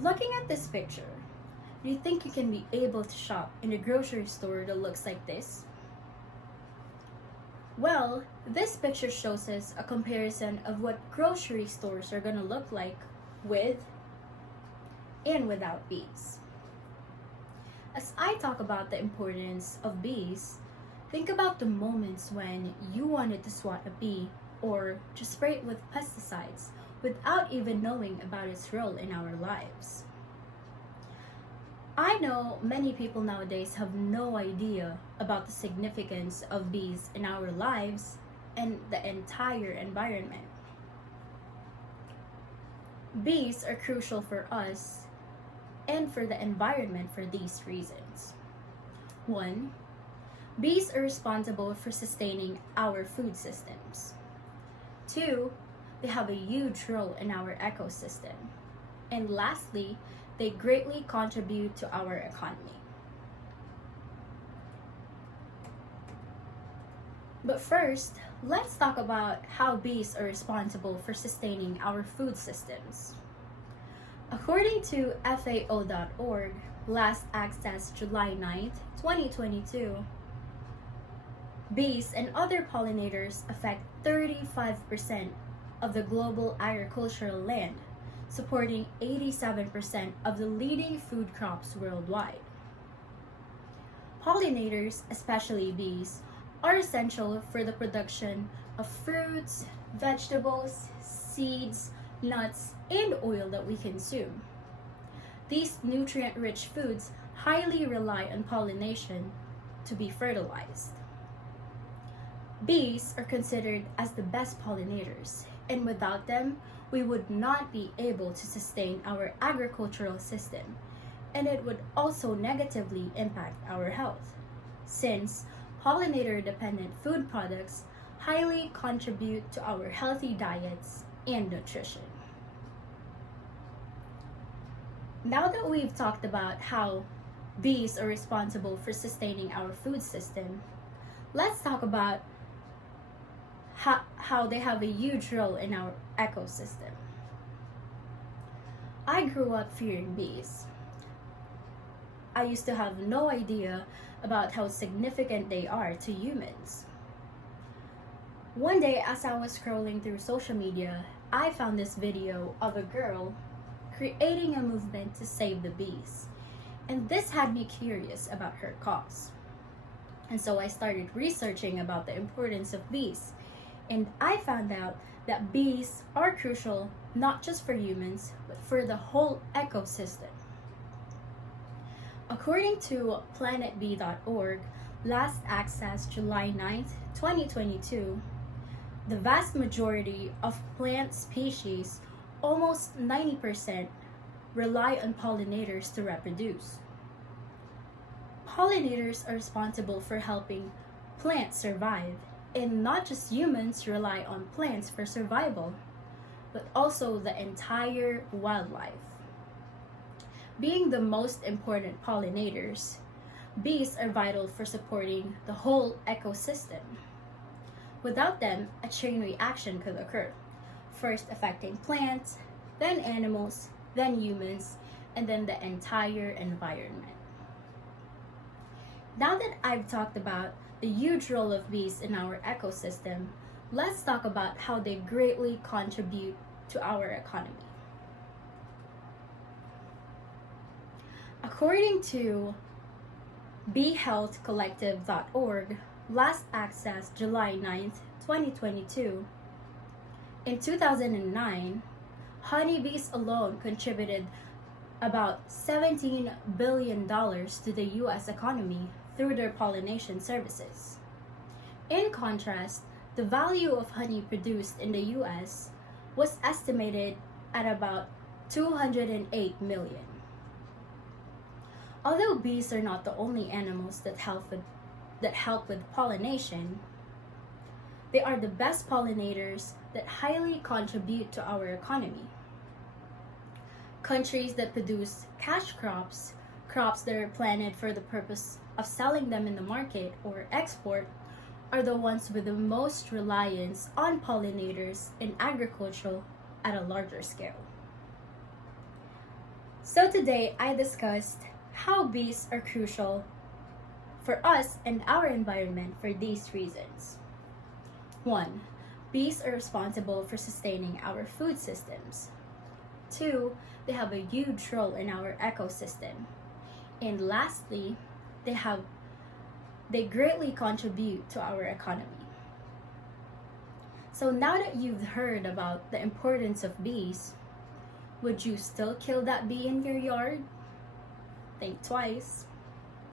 Looking at this picture, do you think you can be able to shop in a grocery store that looks like this? Well, this picture shows us a comparison of what grocery stores are gonna look like with and without bees. As I talk about the importance of bees, think about the moments when you wanted to swat a bee or just spray it with pesticides without even knowing about its role in our lives. I know many people nowadays have no idea about the significance of bees in our lives and the entire environment. Bees are crucial for us and for the environment for these reasons. 1. Bees are responsible for sustaining our food systems. 2. They have a huge role in our ecosystem. And lastly, they greatly contribute to our economy. But first, let's talk about how bees are responsible for sustaining our food systems. According to FAO.org, last accessed July 9th, 2022, bees and other pollinators affect 35% of the global agricultural land, supporting 87% of the leading food crops worldwide. Pollinators, especially bees, are essential for the production of fruits, vegetables, seeds, nuts, and oil that we consume. These nutrient-rich foods highly rely on pollination to be fertilized. Bees are considered as the best pollinators, and without them, we would not be able to sustain our agricultural system, and it would also negatively impact our health, since pollinator-dependent food products highly contribute to our healthy diets and nutrition. Now that we've talked about how bees are responsible for sustaining our food system, let's talk about how they have a huge role in our ecosystem. I grew up fearing bees. I used to have no idea about how significant they are to humans. One day, as I was scrolling through social media, I found this video of a girl creating a movement to save the bees, and this had me curious about her cause. And so I started researching about the importance of bees, and I found out that bees are crucial not just for humans, but for the whole ecosystem. According to planetbee.org, last accessed July 9th, 2022, the vast majority of plant species, almost 90%, rely on pollinators to reproduce. Pollinators are responsible for helping plants survive, and not just humans rely on plants for survival, but also the entire wildlife. Being the most important pollinators, bees are vital for supporting the whole ecosystem. Without them, a chain reaction could occur, first affecting plants, then animals, then humans, and then the entire environment. Now that I've talked about the huge role of bees in our ecosystem, let's talk about how they greatly contribute to our economy. According to beehealthcollective.org, last accessed July 9th, 2022, in 2009, honeybees alone contributed about $17 billion to the US economy through their pollination services. In contrast, the value of honey produced in the US was estimated at about 208 million. Although bees are not the only animals that help with pollination, they are the best pollinators that highly contribute to our economy. Countries that produce cash crops, crops that are planted for the purpose of selling them in the market or export, are the ones with the most reliance on pollinators in agriculture at a larger scale. So today I discussed how bees are crucial for us and our environment for these reasons. 1. Bees are responsible for sustaining our food systems. 2. They have a huge role in our ecosystem. And lastly, they greatly contribute to our economy. So now that you've heard about the importance of bees, would you still kill that bee in your yard? Think twice.